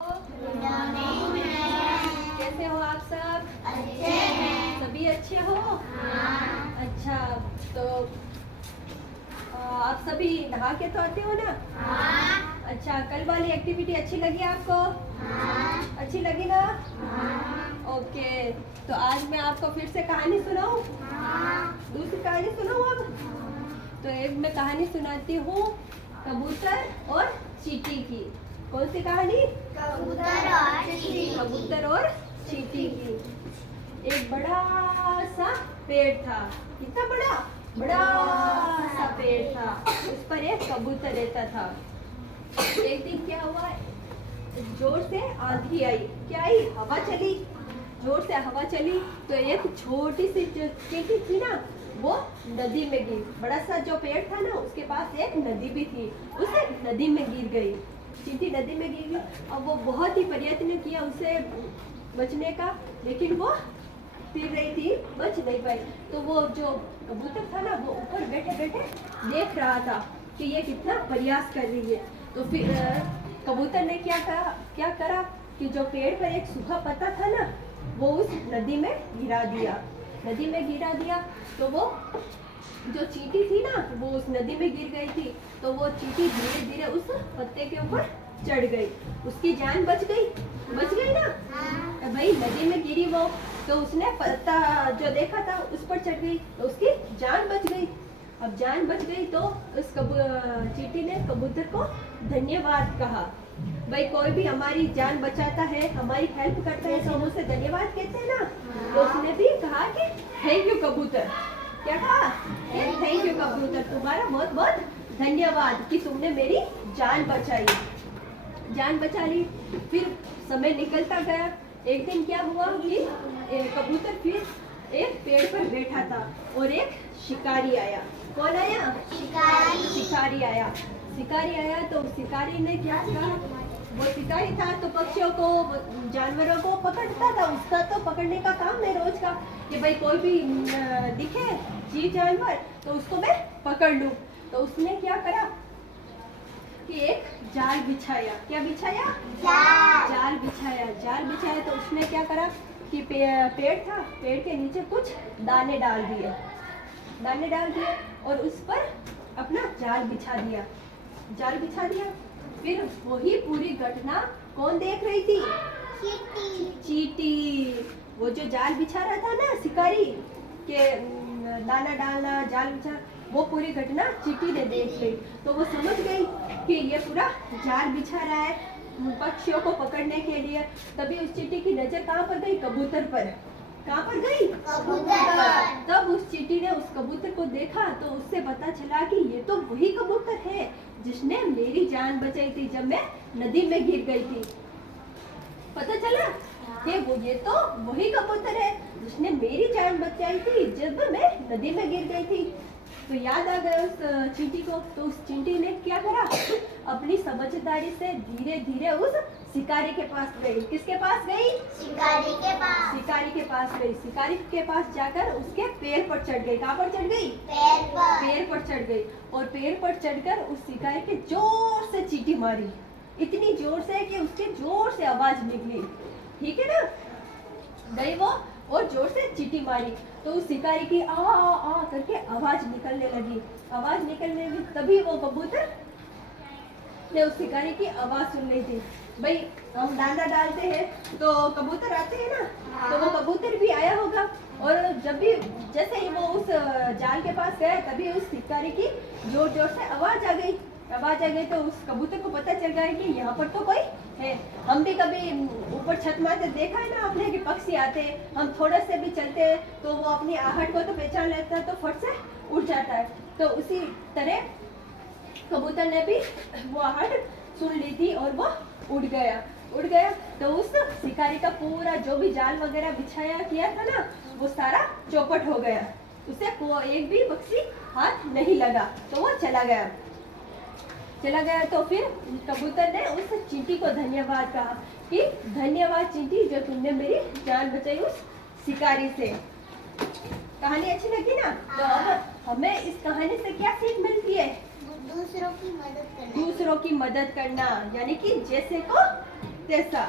कैसे हो आप सब? अच्छे हैं। सभी अच्छे हो? हाँ। अच्छा, तो आप सभी नहा के तो आते हो ना? हाँ। अच्छा, कल वाली एक्टिविटी अच्छी लगी आपको? हाँ। अच्छी लगी ना? हाँ। ओके, तो आज मैं आपको फिर से कहानी सुनाऊं? हाँ। दूसरी कहानी सुनाऊं अब? तो एक मैं कहानी सुनाती हूँ कबूतर और चींटी की। कौन सी कहानी? कबूतर और चींटी। कबूतर और चींटी की। एक बड़ा सा पेड़ था। कितना बड़ा? बड़ा सा पेड़ था। उस पर एक कबूतर रहता था। एक दिन क्या हुआ, जोर से आंधी आई। क्या आई? हवा चली। जोर से हवा चली तो एक छोटी सी चींटी थी ना, वो नदी में गिर। बड़ा सा जो पेड़ था ना, उसके पास एक नदी भी थी। उस नदी में गिर गई। चींटी नदी में गिर गई। अब वो बहुत ही प्रयत्न किया उसे बचने का, लेकिन वो फिर रही थी, बच नहीं पाई। तो वो जो कबूतर था ना, वो ऊपर बैठे बैठे देख रहा था कि ये कितना प्रयास कर रही है। तो फिर कबूतर ने क्या करा कि जो पेड़ पर एक सूखा पत्ता था ना, वो उस नदी में गिरा दिया। नदी में गिरा दिया तो वो जो चींटी थी ना, वो उस नदी में गिर गई थी। तो वो चींटी धीरे धीरे उस पत्ते के ऊपर चढ़ गई। उसकी जान बच गई ना। तो भाई नदी में गिरी वो, तो उसने पत्ता जो देखा था उस पर चढ़ गई, तो उसकी जान बच गई। अब जान बच गई तो उस चींटी ने कबूतर को धन्यवाद कहा। भाई कोई भी हमारी जान बचाता है, हमारी हेल्प करता है, तो हम उसे धन्यवाद कहते हैं ना। तो उसने भी कहा कि थैंक यू कबूतर। क्या कहा? थैंक यू कबूतर, तुम्हारा बहुत बहुत धन्यवाद कि तुमने मेरी जान बचाई। जान बचा ली। फिर समय निकलता गया। एक दिन क्या हुआ कि कबूतर फिर एक पेड़ पर बैठा था और एक शिकारी आया। कौन आया? शिकारी आया। शिकारी आया तो शिकारी ने क्या कहा? वो शिकारी था तो पक्षियों को, जानवरों को पकड़ता था। उसका तो पकड़ने का काम है रोज का, कि भाई कोई भी दिखे जीव जानवर तो उसको मैं पकड़ लूं। तो उसने क्या करा कि एक जाल बिछाया। क्या बिछाया? जाल बिछाया। तो उसने क्या करा कि पेड़ था, पेड़ के नीचे कुछ दाने डाल दिए और उस पर अपना जाल बिछा दिया। फिर वही पूरी घटना कौन देख रही थी? चींटी। वो जो जाल बिछा रहा था ना शिकारी के, दाना डालना, जाल बिछा, वो पूरी घटना चींटी ने देख ली। तो वो समझ गई कि ये पूरा जाल बिछा रहा है पक्षियों को पकड़ने के लिए। तभी उस चींटी की नजर कहाँ पर गई? कबूतर पर। कहाँ पर गई? कबूतर पर। तब उस चींटी ने उस कबूतर को देखा तो उससे पता चला कि ये तो वही कबूतर है जिसने मेरी जान बचाई थी जब मैं नदी में गिर गई थी। पता चला कि ये तो वही कबूतर है जिसने मेरी जान बचाई थी जब मैं नदी में गिर गई थी। तो याद आ गया उस चींटी को। तो उस चींटी ने क्या करा? अपनी समझदारी से धीरे धीरे उस शिकारी के पास गई। किसके पास गई? शिकारी के पास। शिकारी के पास गई। शिकारी के पास जाकर उसके पैर पर चढ़ गई। कहाँ पर चढ़ गई? पैर पर चढ़ गई। और पैर पर चढ़कर उस शिकारी के जोर से चींटी मारी। इतनी जोर से कि उसके जोर से आवाज निकली। ठीक है ना? गई वो और जोर से चींटी मारी तो उस शिकारी की आ आ करके आवाज निकलने लगी। तभी वो कबूतर ने उस शिकारी की आवाज सुन ली थी। भाई हम दाना डालते हैं तो कबूतर आते हैं ना, तो वो कबूतर भी आया होगा। और जब भी जैसे ही वो उस जाल के पास गया, तभी उस शिकारी की जोर जोर से आवाज आ गई। तो उस कबूतर को पता चल गया कि यहाँ पर तो कोई है। हम भी कभी ऊपर छत मारते देखा है ना आपने कि पक्षी आते हैं, हम थोड़े से भी चलते हैं तो वो अपनी आहट को तो पहचान लेता है, तो फट से उड़ जाता है। तो उसी तरह कबूतर ने भी वो आहट सुन ली थी और वो उड़ गया। तो उस शिकारी का पूरा जो भी जाल वगैरह बिछाया किया था ना, वो सारा चौपट हो गया। उसे एक भी पक्षी हाथ नहीं लगा। तो वो चला गया। तो फिर कबूतर ने उस चींटी को धन्यवाद कहा कि धन्यवाद चींटी जो तुमने मेरी जान बचाई उस शिकारी से। कहानी अच्छी लगी ना? तो अब हमें इस कहानी से क्या सीख मिलती है? दूसरों की मदद करना, यानी कि जैसे को तैसा।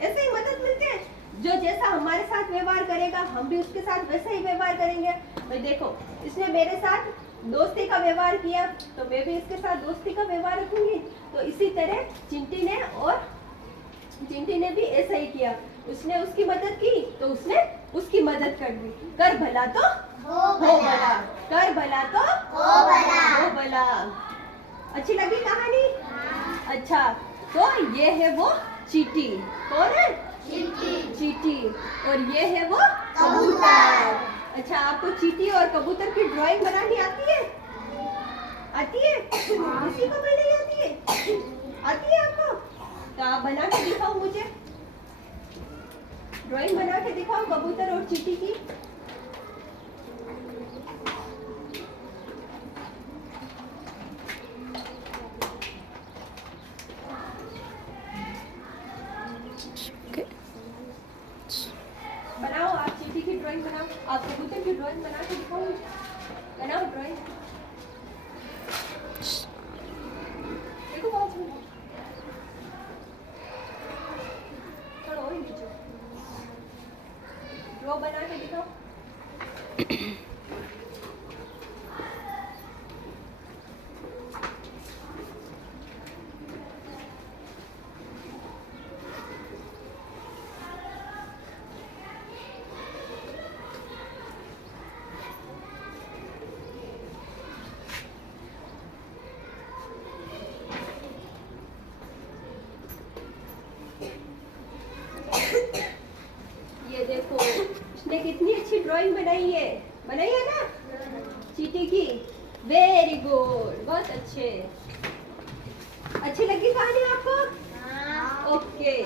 ऐसे ही मदद मिलते हैं। जो जैसा हमारे साथ व्यवहार करेगा हम भी उसके साथ वैसा ही व्यवहार करेंगे। भाई देखो, इसने मेरे साथ दोस्ती का व्यवहार किया तो मैं भी इसके साथ दोस्ती का व्यवहार रखूंगी। तो इसी तरह चिंटी ने भी ऐसा ही किया। उसने उसकी मदद की तो उसने उसकी मदद कर दी। कर भला तो हो हो भला। भला, कर भला तो हो भला। हो भला। अच्छी लगी कहानी? अच्छा, तो ये है वो चींटी। कौन है? चींटी। और ये है वो कबूतर। अच्छा, आपको चींटी और कबूतर की ड्राइंग बनानी आती है? आती है? किसी को भी नहीं आती है? आती है आपको? तो आप बना के दिखाओ मुझे। ड्राइंग बना के दिखाओ कबूतर और चींटी की। बनाओ, आप चींटी की ड्राइंग बनाओ, आप कबूतर की ड्राइंग बना के दिखाओ मुझे। बनाओ ड्राइंग। देखो बहुत सुंदर। थोड़ा और नीचे ड्रॉ बना के दिखाओ। ये देखो, इसने कितनी अच्छी ड्राइंग बनाई है ना चींटी की। वेरी गुड, बहुत अच्छे। अच्छी लगी कहानी आपको? हाँ। ओके।